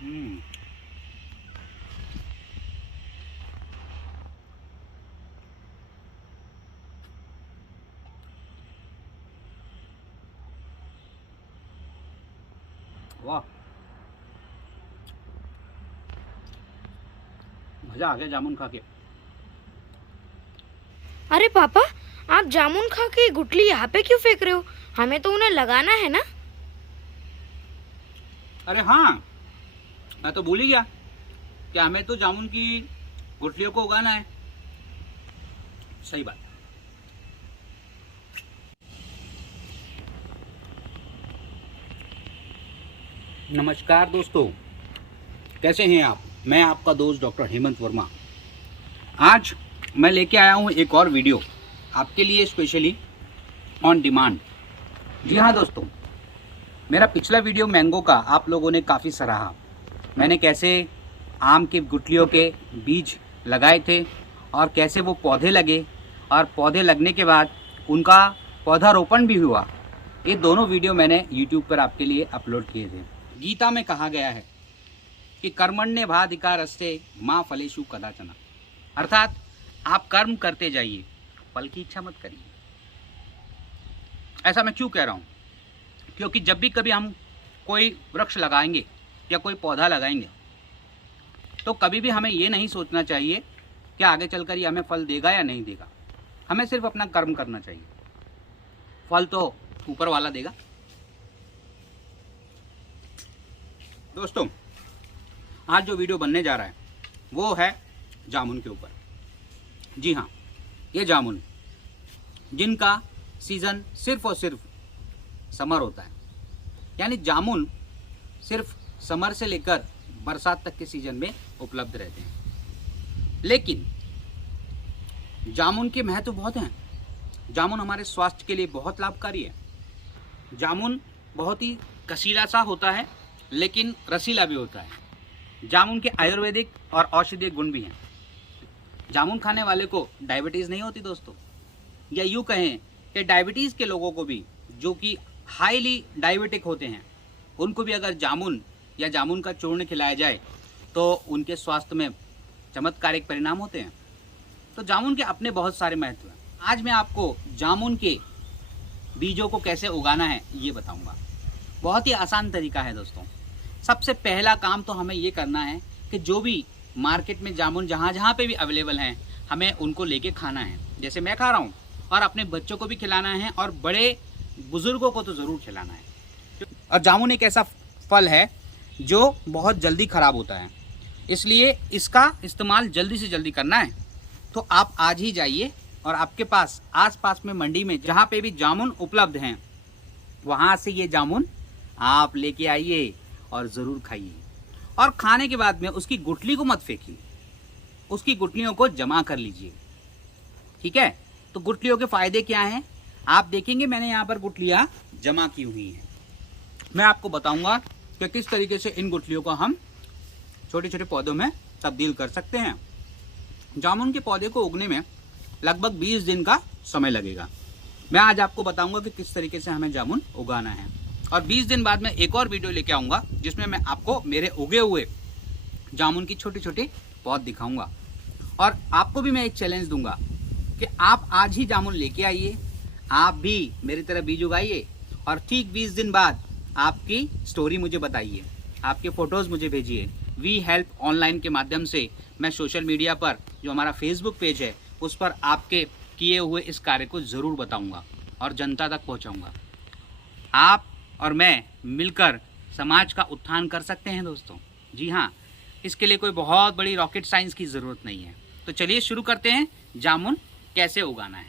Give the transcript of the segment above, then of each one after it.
वाह, मजा आ गया जामुन खा के। अरे पापा, आप जामुन खा के गुठली यहाँ पे क्यों फेंक रहे हो? हमें तो उन्हें लगाना है ना। अरे हाँ, मैं तो भूल ही गया कि हमें तो जामुन की गुठलियों को उगाना है। सही बात है। नमस्कार दोस्तों, कैसे हैं आप? मैं आपका दोस्त डॉक्टर हेमंत वर्मा। आज मैं लेके आया हूं एक और वीडियो आपके लिए, स्पेशली ऑन डिमांड। जी हाँ दोस्तों, मेरा पिछला वीडियो मैंगो का आप लोगों ने काफ़ी सराहा। मैंने कैसे आम की गुठलियों के बीज लगाए थे और कैसे वो पौधे लगे और पौधे लगने के बाद उनका पौधारोपण भी हुआ। ये दोनों वीडियो मैंने YouTube पर आपके लिए अपलोड किए थे। गीता में कहा गया है कि कर्मण्येवाधिकारस्ते मा फलेषु कदाचन, अर्थात आप कर्म करते जाइए, फल की इच्छा मत करिए। ऐसा मैं क्यों कह रहा हूँ? क्योंकि जब भी कभी हम कोई वृक्ष लगाएंगे या कोई पौधा लगाएंगे तो कभी भी हमें ये नहीं सोचना चाहिए कि आगे चलकर ये हमें फल देगा या नहीं देगा। हमें सिर्फ अपना कर्म करना चाहिए, फल तो ऊपर वाला देगा। दोस्तों, आज जो वीडियो बनने जा रहा है वो है जामुन के ऊपर। जी हाँ, ये जामुन जिनका सीज़न सिर्फ और सिर्फ समर होता है, यानी जामुन सिर्फ समर से लेकर बरसात तक के सीजन में उपलब्ध रहते हैं। लेकिन जामुन के महत्व बहुत हैं। जामुन हमारे स्वास्थ्य के लिए बहुत लाभकारी है। जामुन बहुत ही कसीला सा होता है लेकिन रसीला भी होता है। जामुन के आयुर्वेदिक और औषधीय गुण भी हैं। जामुन खाने वाले को डायबिटीज़ नहीं होती दोस्तों, या यूँ कहें कि डायबिटीज़ के लोगों को भी, जो कि हाईली डायबिटिक होते हैं, उनको भी अगर जामुन या जामुन का चूर्ण खिलाया जाए तो उनके स्वास्थ्य में चमत्कारिक परिणाम होते हैं। तो जामुन के अपने बहुत सारे महत्व हैं। आज मैं आपको जामुन के बीजों को कैसे उगाना है ये बताऊंगा। बहुत ही आसान तरीका है दोस्तों। सबसे पहला काम तो हमें ये करना है कि जो भी मार्केट में जामुन जहाँ पे भी अवेलेबल हैं, हमें उनको लेके खाना है। जैसे मैं खा रहा हूँ, और अपने बच्चों को भी खिलाना है और बड़े बुजुर्गों को तो ज़रूर खिलाना है। और जामुन एक ऐसा फल है जो बहुत जल्दी ख़राब होता है, इसलिए इसका इस्तेमाल जल्दी से जल्दी करना है। तो आप आज ही जाइए और आपके पास आसपास में मंडी में जहाँ पे भी जामुन उपलब्ध हैं, वहाँ से ये जामुन आप लेके आइए और ज़रूर खाइए। और खाने के बाद में उसकी गुठली को मत फेंकिए, उसकी गुठलियों को जमा कर लीजिए। ठीक है? तो गुठलियों के फ़ायदे क्या हैं आप देखेंगे। मैंने यहाँ पर गुठलियाँ जमा की हुई हैं। मैं आपको बताऊंगा कि किस तरीके से इन गुठलियों को हम छोटे छोटे पौधों में तब्दील कर सकते हैं। जामुन के पौधे को उगने में लगभग 20 दिन का समय लगेगा। मैं आज आपको बताऊंगा कि किस तरीके से हमें जामुन उगाना है। और 20 दिन बाद में एक और वीडियो लेके आऊँगा जिसमें मैं आपको मेरे उगे हुए जामुन की छोटी छोटी पौध दिखाऊँगा। और आपको भी मैं एक चैलेंज दूंगा कि आप आज ही जामुन लेके आइए, आप भी मेरी तरह बीज उगाइए और ठीक 20 दिन बाद आपकी स्टोरी मुझे बताइए, आपके फ़ोटोज़ मुझे भेजिए। वी हेल्प ऑनलाइन के माध्यम से मैं सोशल मीडिया पर, जो हमारा फेसबुक पेज है, उस पर आपके किए हुए इस कार्य को ज़रूर बताऊंगा और जनता तक पहुंचाऊंगा। आप और मैं मिलकर समाज का उत्थान कर सकते हैं दोस्तों। जी हाँ, इसके लिए कोई बहुत बड़ी रॉकेट साइंस की ज़रूरत नहीं है। तो चलिए शुरू करते हैं, जामुन कैसे उगाना है।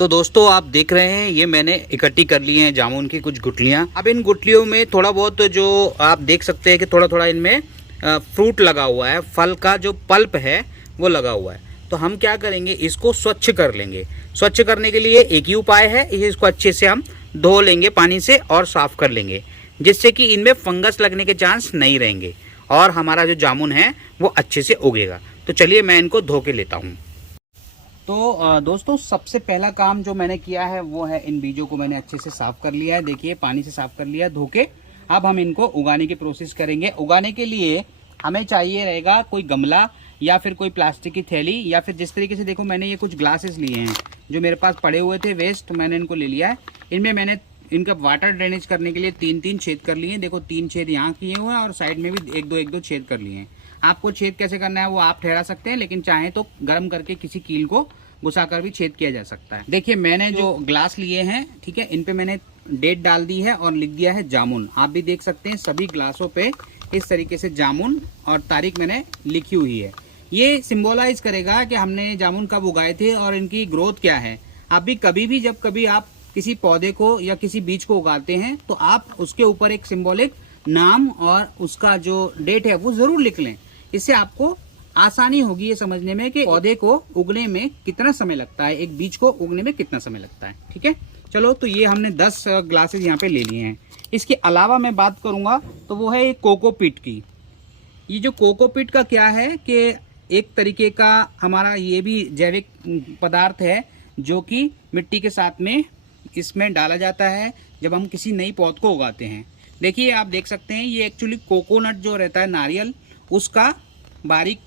तो दोस्तों, आप देख रहे हैं ये मैंने इकट्ठी कर ली हैं जामुन की कुछ गुठलियाँ। अब इन गुठलियों में थोड़ा बहुत जो आप देख सकते हैं कि थोड़ा थोड़ा इनमें फ्रूट लगा हुआ है, फल का जो पल्प है वो लगा हुआ है। तो हम क्या करेंगे, इसको स्वच्छ कर लेंगे। स्वच्छ करने के लिए एक ही उपाय है, इसको अच्छे से हम धो लेंगे पानी से और साफ़ कर लेंगे, जिससे कि इनमें फंगस लगने के चांस नहीं रहेंगे और हमारा जो जामुन है वो अच्छे से उगेगा। तो चलिए मैं इनको धो के लेता हूँ। तो दोस्तों, सबसे पहला काम जो मैंने किया है वो है इन बीजों को मैंने अच्छे से साफ़ कर लिया है। देखिए, पानी से साफ़ कर लिया, धो के अब हम इनको उगाने की प्रोसेस करेंगे। उगाने के लिए हमें चाहिए रहेगा कोई गमला या फिर कोई प्लास्टिक की थैली, या फिर जिस तरीके से देखो मैंने ये कुछ ग्लासेस लिए हैं जो मेरे पास पड़े हुए थे वेस्ट, मैंने इनको ले लिया है। इनमें मैंने इनका वाटर ड्रेनेज करने के लिए 3-3 छेद कर लिए हैं। देखो 3 छेद यहाँ किए हुए हैं और साइड में भी 1-2 छेद कर लिए हैं। आपको छेद कैसे करना है वो आप ठहरा सकते हैं, लेकिन चाहे तो गर्म करके किसी कील को घुसाकर भी छेद किया जा सकता है। देखिए मैंने जो ग्लास लिए हैं, ठीक है, इन पे मैंने डेट डाल दी है और लिख दिया है जामुन। आप भी देख सकते हैं सभी ग्लासों पे इस तरीके से जामुन और तारीख मैंने लिखी हुई है। ये सिंबलाइज करेगा कि हमने जामुन कब उगाए थे और इनकी ग्रोथ क्या है। आप भी कभी भी जब कभी आप किसी पौधे को या किसी बीज को उगाते हैं तो आप उसके ऊपर एक सिंबॉलिक नाम और उसका जो डेट है वो जरूर लिख लें। इससे आपको आसानी होगी ये समझने में कि पौधे को उगने में कितना समय लगता है, एक बीज को उगने में कितना समय लगता है। ठीक है, चलो तो ये हमने 10 ग्लासेस यहाँ पे ले लिए हैं। इसके अलावा मैं बात करूंगा तो वो है कोकोपीट की। ये जो कोकोपीट का क्या है कि एक तरीके का हमारा ये भी जैविक पदार्थ है जो कि मिट्टी के साथ में इसमें डाला जाता है जब हम किसी नई पौध को उगाते हैं। देखिए आप देख सकते हैं ये एक्चुअली कोकोनट जो रहता है नारियल, उसका बारीक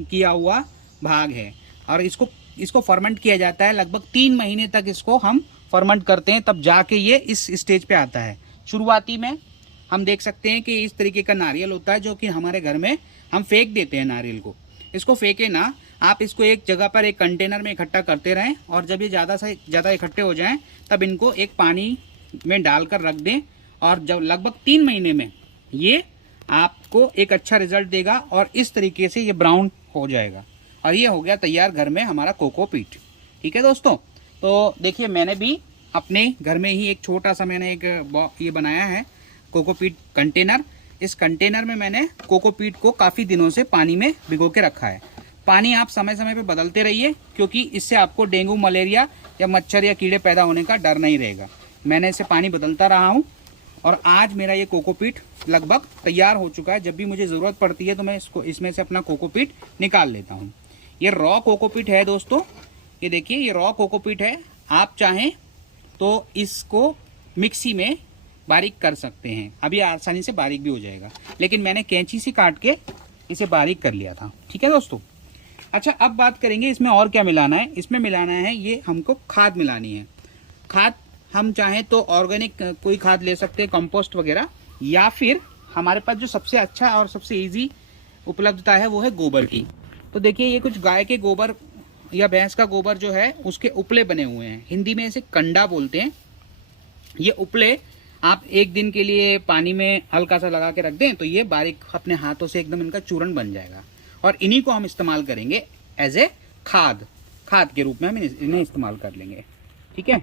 किया हुआ भाग है और इसको फर्मेंट किया जाता है। लगभग 3 महीने तक इसको हम फर्मेंट करते हैं, तब जाके ये इस स्टेज पे आता है। शुरुआती में हम देख सकते हैं कि इस तरीके का नारियल होता है जो कि हमारे घर में हम फेंक देते हैं नारियल को। इसको फेंके ना, आप इसको एक जगह पर एक कंटेनर में इकट्ठा करते रहें और जब ये ज़्यादा से ज़्यादा इकट्ठे हो जाएं तब इनको एक पानी में डालकर रख दें और जब लगभग 3 महीने में ये आपको एक अच्छा रिजल्ट देगा और इस तरीके से ये ब्राउन हो जाएगा और ये हो गया तैयार घर में हमारा कोकोपीट। ठीक है दोस्तों, तो देखिए मैंने भी अपने घर में ही एक छोटा सा मैंने एक ये बनाया है कोकोपीट कंटेनर। इस कंटेनर में मैंने कोकोपीट को काफ़ी दिनों से पानी में भिगो के रखा है। पानी आप समय समय पे बदलते रहिए क्योंकि इससे आपको डेंगू, मलेरिया या मच्छर या कीड़े पैदा होने का डर नहीं रहेगा। मैंने इसे पानी बदलता रहा हूँ और आज मेरा ये कोकोपीट लगभग तैयार हो चुका है। जब भी मुझे ज़रूरत पड़ती है तो मैं इसमें से अपना कोकोपीट निकाल लेता हूँ। ये रॉ कोकोपीट है दोस्तों, ये देखिए ये रॉ कोकोपीट है। आप चाहें तो इसको मिक्सी में बारीक कर सकते हैं, अभी आसानी से बारीक भी हो जाएगा, लेकिन मैंने कैंची से काट के इसे बारीक कर लिया था। ठीक है दोस्तों, अच्छा अब बात करेंगे इसमें और क्या मिलाना है। इसमें मिलाना है ये हमको खाद मिलानी है। खाद हम चाहें तो ऑर्गेनिक कोई खाद ले सकते हैं, कंपोस्ट वगैरह, या फिर हमारे पास जो सबसे अच्छा और सबसे ईजी उपलब्धता है वो है गोबर की। तो देखिए ये कुछ गाय के गोबर या भैंस का गोबर जो है उसके उपले बने हुए हैं, हिंदी में इसे कंडा बोलते हैं। ये उपले आप एक दिन के लिए पानी में हल्का सा लगा के रख दें तो ये बारीक अपने हाथों से एकदम इनका चूर्ण बन जाएगा और इन्हीं को हम इस्तेमाल करेंगे एज ए खाद के रूप में हम इन्हें इस्तेमाल कर लेंगे। ठीक है,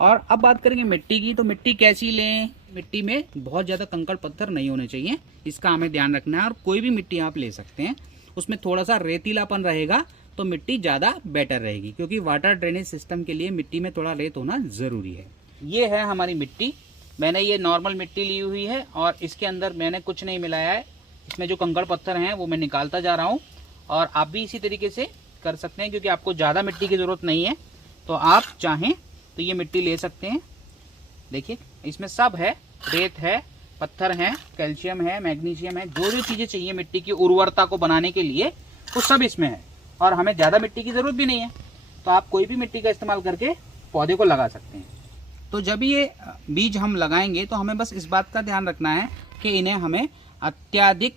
और अब बात करेंगे मिट्टी की। तो मिट्टी कैसी लें? मिट्टी में बहुत ज़्यादा कंकड़ पत्थर नहीं होने चाहिए, इसका हमें ध्यान रखना है। और कोई भी मिट्टी आप ले सकते हैं, उसमें थोड़ा सा रेतीलापन रहेगा तो मिट्टी ज़्यादा बेटर रहेगी, क्योंकि वाटर ड्रेनेज सिस्टम के लिए मिट्टी में थोड़ा रेत होना ज़रूरी है। ये है हमारी मिट्टी। मैंने ये नॉर्मल मिट्टी ली हुई है और इसके अंदर मैंने कुछ नहीं मिलाया है। इसमें जो कंकड़ पत्थर हैं वो मैं निकालता जा रहा हूँ और आप भी इसी तरीके से कर सकते हैं, क्योंकि आपको ज़्यादा मिट्टी की ज़रूरत नहीं है। तो आप चाहें तो ये मिट्टी ले सकते हैं। देखिए इसमें सब है, रेत है, पत्थर है, कैल्शियम है, मैग्नीशियम है, जो जो चीज़ें चाहिए मिट्टी की उर्वरता को बनाने के लिए वो सब इसमें है। और हमें ज़्यादा मिट्टी की ज़रूरत भी नहीं है, तो आप कोई भी मिट्टी का इस्तेमाल करके पौधे को लगा सकते हैं। तो जब ये बीज हम लगाएंगे तो हमें बस इस बात का ध्यान रखना है कि इन्हें हमें अत्यधिक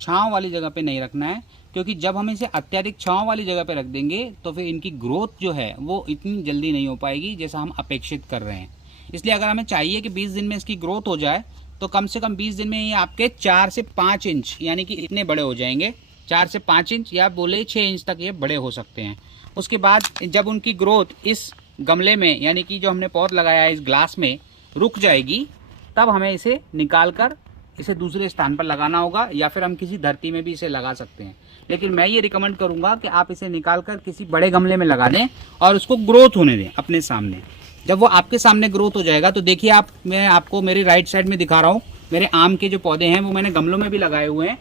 छांव वाली जगह पे नहीं रखना है, क्योंकि जब हम इसे अत्यधिक छांव वाली जगह पे रख देंगे तो फिर इनकी ग्रोथ जो है वो इतनी जल्दी नहीं हो पाएगी जैसा हम अपेक्षित कर रहे हैं। इसलिए अगर हमें चाहिए कि 20 दिन में इसकी ग्रोथ हो जाए तो कम से कम 20 दिन में ये आपके 4 से 5 इंच यानी कि इतने बड़े हो जाएंगे। 4 से 5 इंच या बोले 6 इंच तक ये बड़े हो सकते हैं। उसके बाद जब उनकी ग्रोथ इस गमले में यानी कि जो हमने पौध लगाया है इस ग्लास में रुक जाएगी, तब हमें इसे निकाल कर इसे दूसरे स्थान पर लगाना होगा, या फिर हम किसी धरती में भी इसे लगा सकते हैं। लेकिन मैं ये रिकमेंड करूंगा कि आप इसे निकाल कर किसी बड़े गमले में लगा दें और उसको ग्रोथ होने दें अपने सामने। जब वो आपके सामने ग्रोथ हो जाएगा तो देखिए मैं आपको मेरी राइट साइड में दिखा रहा हूँ, मेरे आम के जो पौधे हैं वो मैंने गमलों में भी लगाए हुए हैं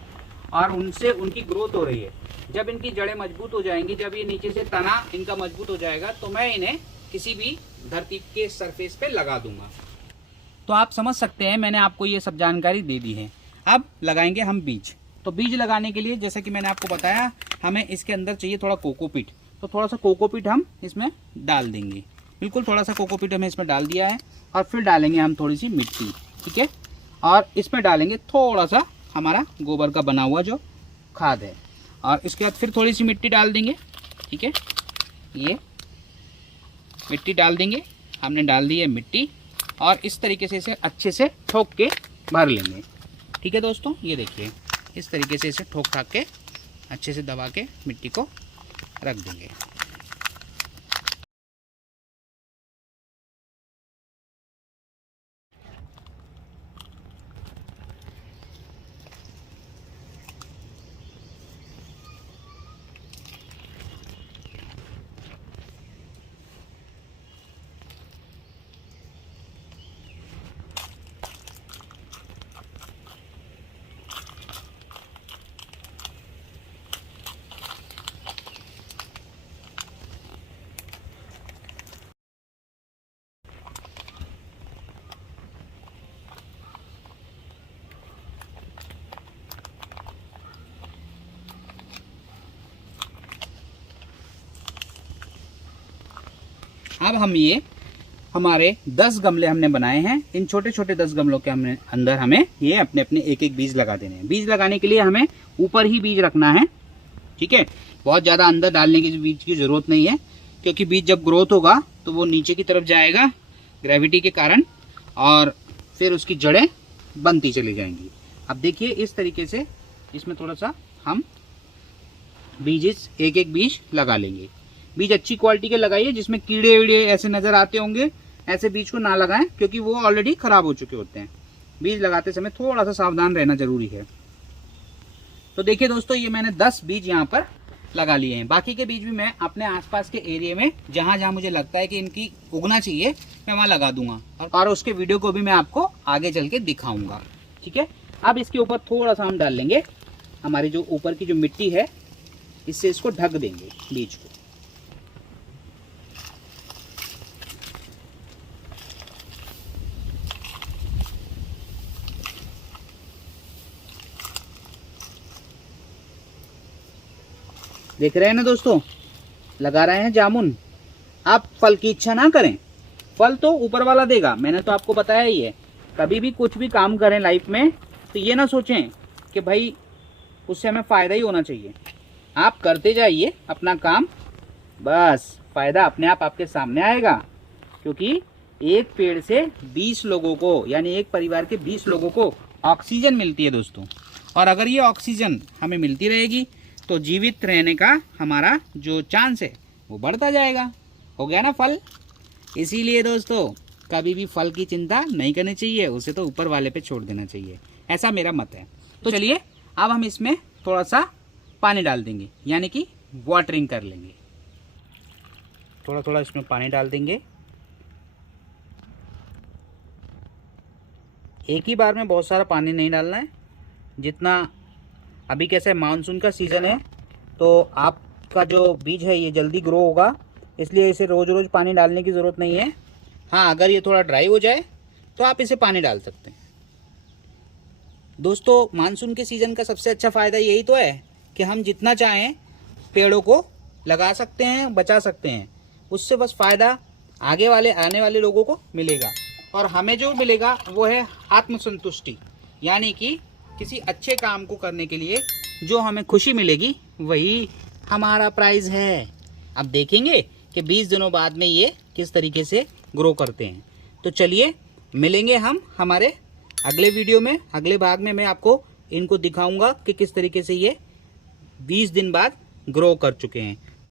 और उनसे उनकी ग्रोथ हो रही है। जब इनकी जड़ें मजबूत हो जाएंगी, जब ये नीचे से तना इनका मजबूत हो जाएगा, तो मैं इन्हें किसी भी धरती के सरफेस पे लगा दूंगा। तो आप समझ सकते हैं मैंने आपको ये सब जानकारी दे दी है। अब लगाएंगे हम बीज। तो बीज लगाने के लिए जैसा कि मैंने आपको बताया, हमें इसके अंदर चाहिए थोड़ा कोकोपीट। तो थोड़ा सा कोकोपीट हम इसमें डाल देंगे, बिल्कुल थोड़ा सा कोकोपीट हमें इसमें डाल दिया है। और फिर डालेंगे हम थोड़ी सी मिट्टी, ठीक है। और इसमें डालेंगे थोड़ा सा हमारा गोबर का बना हुआ जो खाद है, और इसके बाद फिर थोड़ी सी मिट्टी डाल देंगे, ठीक है। ये मिट्टी डाल देंगे, हमने डाल दी है मिट्टी, और इस तरीके से इसे अच्छे से ठोक के भर लेंगे, ठीक है दोस्तों। ये देखिए इस तरीके से इसे ठोक ठाक के अच्छे से दबा के मिट्टी को रख देंगे। अब हम ये हमारे 10 गमले हमने बनाए हैं, इन छोटे छोटे 10 गमलों के हमने अंदर हमें ये अपने अपने एक एक बीज लगा देने हैं। बीज लगाने के लिए हमें ऊपर ही बीज रखना है, ठीक है। बहुत ज़्यादा अंदर डालने की बीज की ज़रूरत नहीं है, क्योंकि बीज जब ग्रोथ होगा तो वो नीचे की तरफ जाएगा ग्रेविटी के कारण, और फिर उसकी जड़ें बनती चली जाएंगी। अब देखिए इस तरीके से इसमें थोड़ा सा हम बीज एक एक बीज लगा लेंगे। बीज अच्छी क्वालिटी के लगाइए, जिसमें कीड़े वीड़े ऐसे नजर आते होंगे, ऐसे बीज को ना लगाएं, क्योंकि वो ऑलरेडी खराब हो चुके होते हैं। बीज लगाते समय थोड़ा सा सावधान रहना जरूरी है। तो देखिए दोस्तों, ये मैंने 10 बीज यहाँ पर लगा लिए हैं। बाकी के बीज भी मैं अपने आसपास के एरिया में जहाँ जहाँ मुझे लगता है कि इनकी उगना चाहिए, मैं वहाँ लगा दूंगा, और उसके वीडियो को भी मैं आपको आगे चल के दिखाऊंगा, ठीक है। अब इसके ऊपर थोड़ा सा हम डाल लेंगे हमारी जो ऊपर की जो मिट्टी है, इससे इसको ढक देंगे बीज को। देख रहे हैं ना दोस्तों, लगा रहे हैं जामुन। आप फल की इच्छा ना करें, फल तो ऊपर वाला देगा। मैंने तो आपको बताया ही है, कभी भी कुछ भी काम करें लाइफ में तो ये ना सोचें कि भाई उससे हमें फ़ायदा ही होना चाहिए। आप करते जाइए अपना काम, बस फ़ायदा अपने आप आपके सामने आएगा। क्योंकि एक पेड़ से 20 लोगों को, यानी एक परिवार के 20 लोगों को ऑक्सीजन मिलती है दोस्तों। और अगर ये ऑक्सीजन हमें मिलती रहेगी तो जीवित रहने का हमारा जो चांस है वो बढ़ता जाएगा। हो गया ना फल। इसीलिए दोस्तों कभी भी फल की चिंता नहीं करनी चाहिए, उसे तो ऊपर वाले पे छोड़ देना चाहिए, ऐसा मेरा मत है। तो चलिए अब हम इसमें थोड़ा सा पानी डाल देंगे, यानी कि वाटरिंग कर लेंगे। थोड़ा थोड़ा इसमें पानी डाल देंगे। एक ही बार में बहुत सारा पानी नहीं डालना है। जितना अभी कैसे मानसून का सीज़न है, तो आपका जो बीज है ये जल्दी ग्रो होगा, इसलिए इसे रोज़ रोज़ पानी डालने की ज़रूरत नहीं है। हाँ, अगर ये थोड़ा ड्राई हो जाए तो आप इसे पानी डाल सकते हैं। दोस्तों मानसून के सीज़न का सबसे अच्छा फ़ायदा यही तो है कि हम जितना चाहें पेड़ों को लगा सकते हैं, बचा सकते हैं। उससे बस फ़ायदा आने वाले लोगों को मिलेगा, और हमें जो मिलेगा वो है आत्मसंतुष्टि, यानी कि किसी अच्छे काम को करने के लिए जो हमें खुशी मिलेगी वही हमारा प्राइज़ है। अब देखेंगे कि 20 दिनों बाद में ये किस तरीके से ग्रो करते हैं। तो चलिए मिलेंगे हम हमारे अगले वीडियो में। अगले भाग में मैं आपको इनको दिखाऊंगा कि किस तरीके से ये 20 दिन बाद ग्रो कर चुके हैं।